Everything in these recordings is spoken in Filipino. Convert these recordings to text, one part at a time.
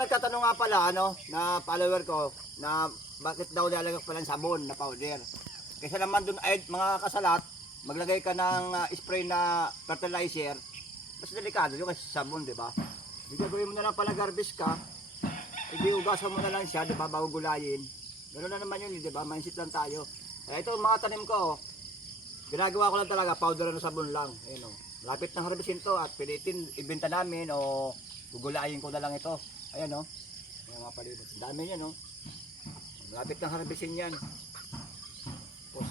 mga nagtatanong nga pala, na follower ko, na bakit daw nilalagay ko pala ng sabon na powder. Kaysa naman dun ay mga kasalat, maglagay ka ng spray na fertilizer, mas delikado yung kasi sabon, di ba? Di gagawin mo na lang pala garbage ka, hindi ugasan mo na lang siya, di ba, bago gulayin. Ganoon na naman yun, di ba? Mindset lang tayo. Kaya ito, mga tanim ko, ginagawa ko lang talaga, powder na sabon lang. Ayun, malapit ng harvestin to at pilitin, ibenta namin o gugulayin ko na lang ito. Ayan, ayan mga palibot. Dami yan, malapit ng harvestin yan. Tapos,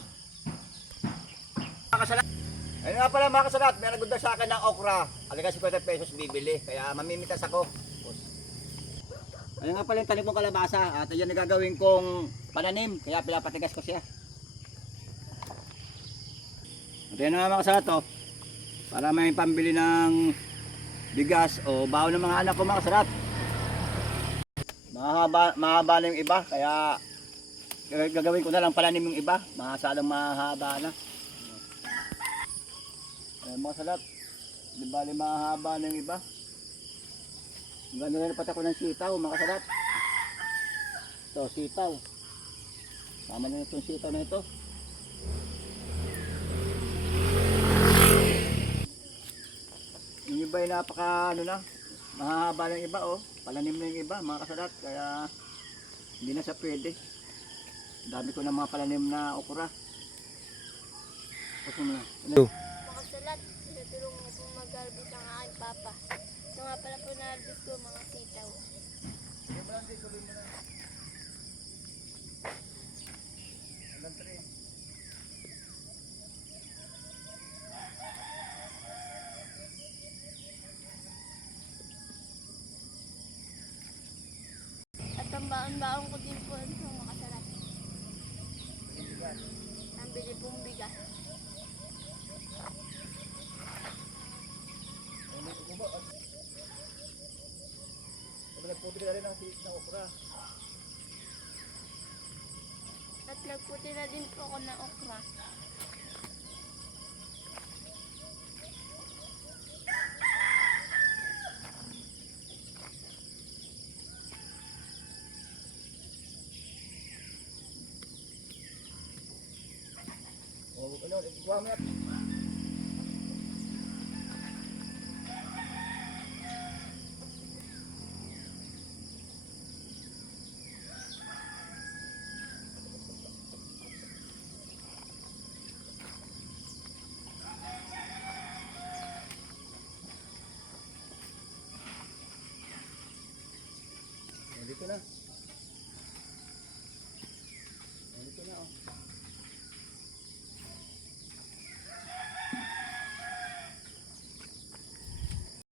mga kasalat. Ayun nga pala mga kasalat, may nagunda sa akin ng okra. Halaga 50 pesos bibili, kaya mamimitas ako. Ayun nga pala yung tanim kong kalabasa at ayan na gagawin kong pananim, kaya pinapatigas ko siya. At ayan na nga mga kasalat, para may pambili ng bigas o baon ng mga anak ko mga kasalat. Mahaba na yung iba, kaya gagawin ko na lang pananim yung iba, masalang mahaba na. Ayan mga kasalat, di bali mahaba na yung iba. Gano'n na pati ako ng sitaw mga kasalat. Ito, sitaw. Tama na itong sitaw na ito. Yung iba ay napaka mahaba ng iba palanim na yung iba mga kasalat. Kaya hindi na siya pwede. Dami ko ng mga palanim na okra. Tapos mo na. Mga kasalat, tinutulungan ko pong mag-harvest ang aking papa. Ito nga pala po na-harvest ko mga sitaw. At ang baon-baon ko din po ito mga kasalat. Ang bili pong bigas. Nagputi na rin ng okra. At nagputi na din po ako ng okra. Ikuha mo yan. Dito na.